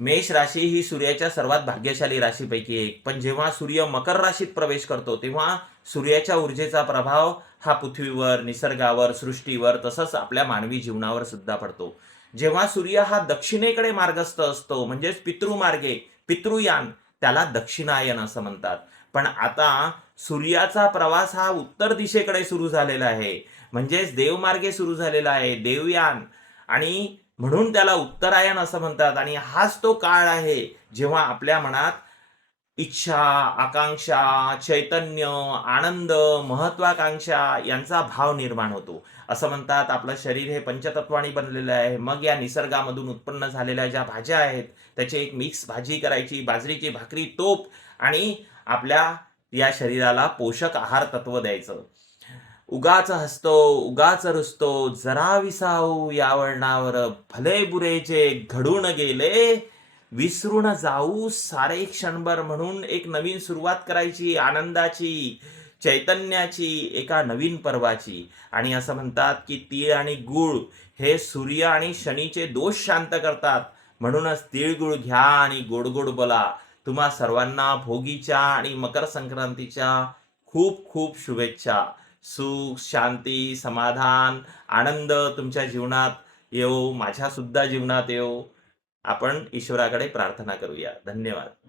मेष राशी ही सूर्याच्या सर्वात भाग्यशाली राशीपैकी एक. पण जेव्हा सूर्य मकर राशीत प्रवेश करतो, तेव्हा सूर्याच्या ऊर्जेचा प्रभाव हा पृथ्वीवर, निसर्गावर, सृष्टीवर तसंच आपल्या मानवी जीवनावर सुद्धा पडतो. जेव्हा सूर्य हा दक्षिणेकडे मार्गस्थ असतो, म्हणजेच पितृमार्गे, पितृयान, त्याला दक्षिणायन असं म्हणतात. पण आता सूर्याचा प्रवास हा उत्तर दिशेकडे सुरू झालेला आहे, म्हणजेच देवमार्गे सुरू झालेला आहे, देवयान. आणि म्हणून त्याला उत्तरायण असं म्हणतात. आणि हाच तो काळ आहे जेव्हा आपल्या मनात इच्छा, आकांक्षा, चैतन्य, आनंद, महत्वाकांक्षा यांचा भाव निर्माण होतो. असं म्हणतात आपलं शरीर हे पंचतत्वांनी बनलेलं आहे. मग या निसर्गामधून उत्पन्न झालेल्या ज्या भाज्या आहेत त्याची एक मिक्स भाजी करायची, बाजरीची भाकरी, तोप, आणि आपल्या या शरीराला पोषक आहार तत्व द्यायचं. उगाच हसतो, उगाच रुसतो, जरा विसावू या वळणावर, भले बुरे जे घडून गेले, विसरून जाऊ सारे क्षणभर. म्हणून एक नवीन सुरुवात करायची, आनंदाची, चैतन्याची, एका नवीन पर्वाची. आणि असं म्हणतात की तीळ आणि गूळ हे सूर्य आणि शनीचे दोष शांत करतात. म्हणूनच तिळगुळ घ्या आणि गोड गोड बोला. तुम्हा सर्वांना भोगीच्या आणि मकर संक्रांतीच्या खूप खूप शुभेच्छा. सुख, शांती, समाधान, आनंद तुमच्या जीवनात येवो, माझ्या सुद्धा जीवनात येवो. आपण ईश्वराकडे प्रार्थना करूया. धन्यवाद.